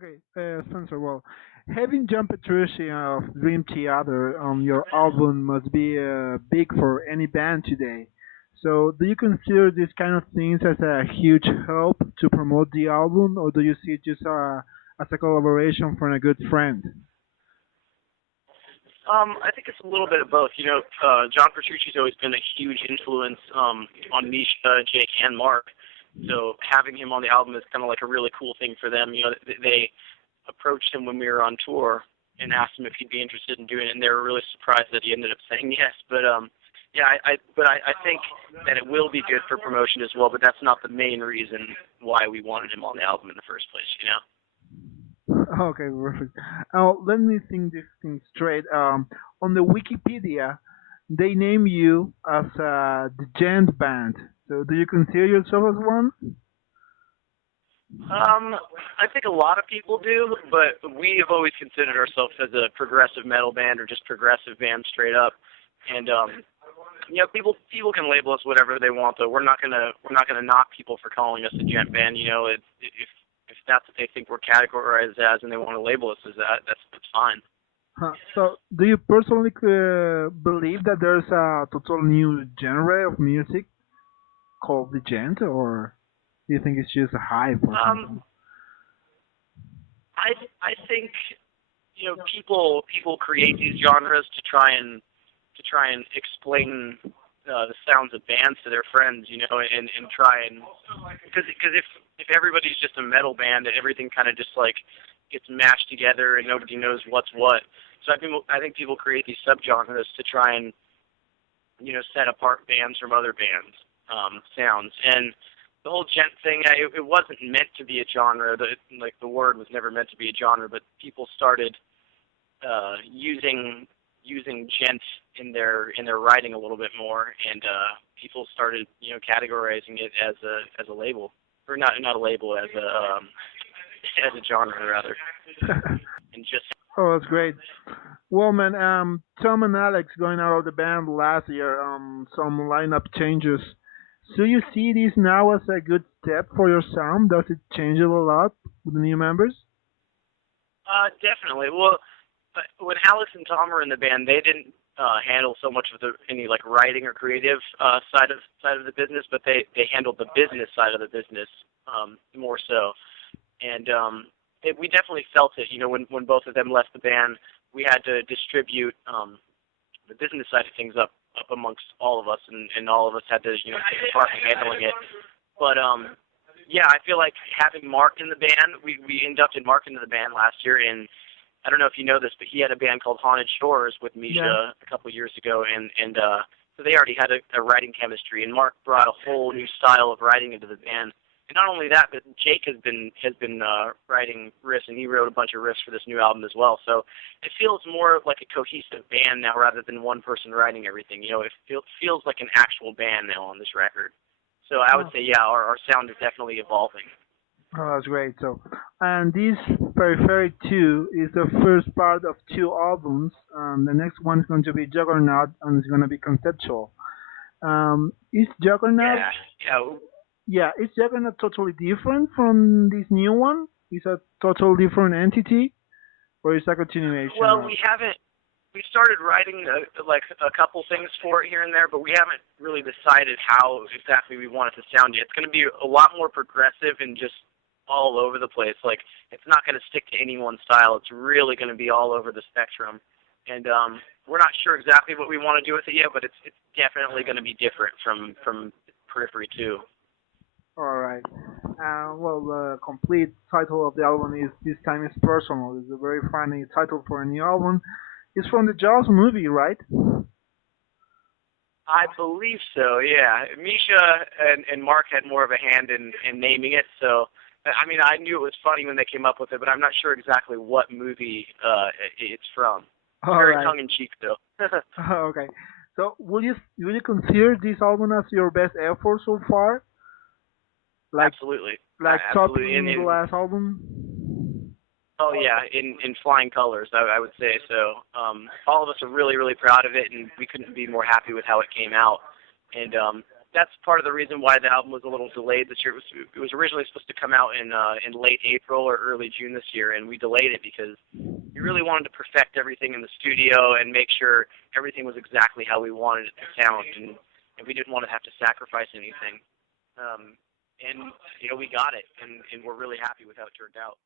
Okay, Spencer, well, having John Petrucci of Dream Theater on your album must be big for any band today. So, do you consider these kind of things as a huge help to promote the album, or do you see it just as a collaboration from a good friend? I think it's a little bit of both. John Petrucci's always been a huge influence on Misha, Jake, and Mark. So having him on the album is kind of like a really cool thing for them. They approached him when we were on tour and asked him if he'd be interested in doing it, and they were really surprised that he ended up saying yes. But yeah, I think that it will be good for promotion as well. But that's not the main reason why we wanted him on the album in the first place. Okay, perfect. Now, let me think this thing straight. On the Wikipedia, they name you as the gent band. So, do you consider yourself as one? I think a lot of people do, but we have always considered ourselves as a progressive metal band or just progressive band straight up. And people can label us whatever they want, though. We're not gonna knock people for calling us a gent band. If that's what they think we're categorized as, and they want to label us as that, that's fine. Huh. So, do you personally believe that there's a total new genre of music called the gent, or do you think it's just a hype or Um, something? I think people create these genres to try and explain the sounds of bands to their friends, and try and because if everybody's just a metal band and everything kind of just like gets mashed together and nobody knows what's what. So I think people create these subgenres to try and set apart bands from other bands sounds. And the whole gent thing, it wasn't meant to be a genre. The word was never meant to be a genre, but people started using gent in their writing a little bit more, and people started categorizing it as a label, or not a label, as a as a genre rather, and just Oh, that's great. Well, man, Tom and Alex going out of the band last year, some lineup changes. So you see this now as a good step for your sound? Does it change it a lot with the new members? definitely. Well, when Alex and Tom were in the band, they didn't handle so much of any like writing or creative side of the business, but they handled the business side of the business more so. And we definitely felt it. When both of them left the band, we had to distribute the business side of things up amongst all of us, and all of us had to take a part in handling it. But yeah, I feel like having Mark in the band, we inducted Mark into the band last year, and I don't know if you know this, but he had a band called Haunted Shores with Yeah. Misha a couple of years ago, and so they already had a writing chemistry, and Mark brought a whole new style of writing into the band. And not only that, but Jake has been writing riffs, and he wrote a bunch of riffs for this new album as well. So it feels more like a cohesive band now rather than one person writing everything. It feels like an actual band now on this record. So I would Oh, say, yeah, our sound is definitely evolving. oh, that's great. So, and this Periphery 2 is the first part of two albums. The next one is going to be Juggernaut, and it's going to be conceptual. Is Juggernaut, Yeah, yeah. yeah, is Juggernaut totally different from this new one? Is a total different entity, or is it a continuation Well, of? we haven't. We started writing like a couple things for it here and there, but we haven't really decided how exactly we want it to sound yet. It's going to be a lot more progressive and just all over the place. Like it's not going to stick to any one style. It's really going to be all over the spectrum. And we're not sure exactly what we want to do with it yet, but it's definitely going to be different from Periphery 2. All right. Well, the complete title of the album is "This Time Is Personal." It's a very funny title for a new album. It's from the Jaws movie, right? I believe so, yeah. Misha and Mark had more of a hand in naming it, so I mean I knew it was funny when they came up with it, but I'm not sure exactly what movie it's from. It's All very right. tongue in cheek though. Okay. So, would you consider this album as your best effort so far? Like Absolutely. Absolutely. topping the last album? Oh yeah, in flying colors, I would say so. All of us are really, really proud of it, and we couldn't be more happy with how it came out. And that's part of the reason why the album was a little delayed this year. It was originally supposed to come out in late April or early June this year, and we delayed it because we really wanted to perfect everything in the studio and make sure everything was exactly how we wanted it to sound, and we didn't want to have to sacrifice anything. And we got it, and we're really happy with how it turned out.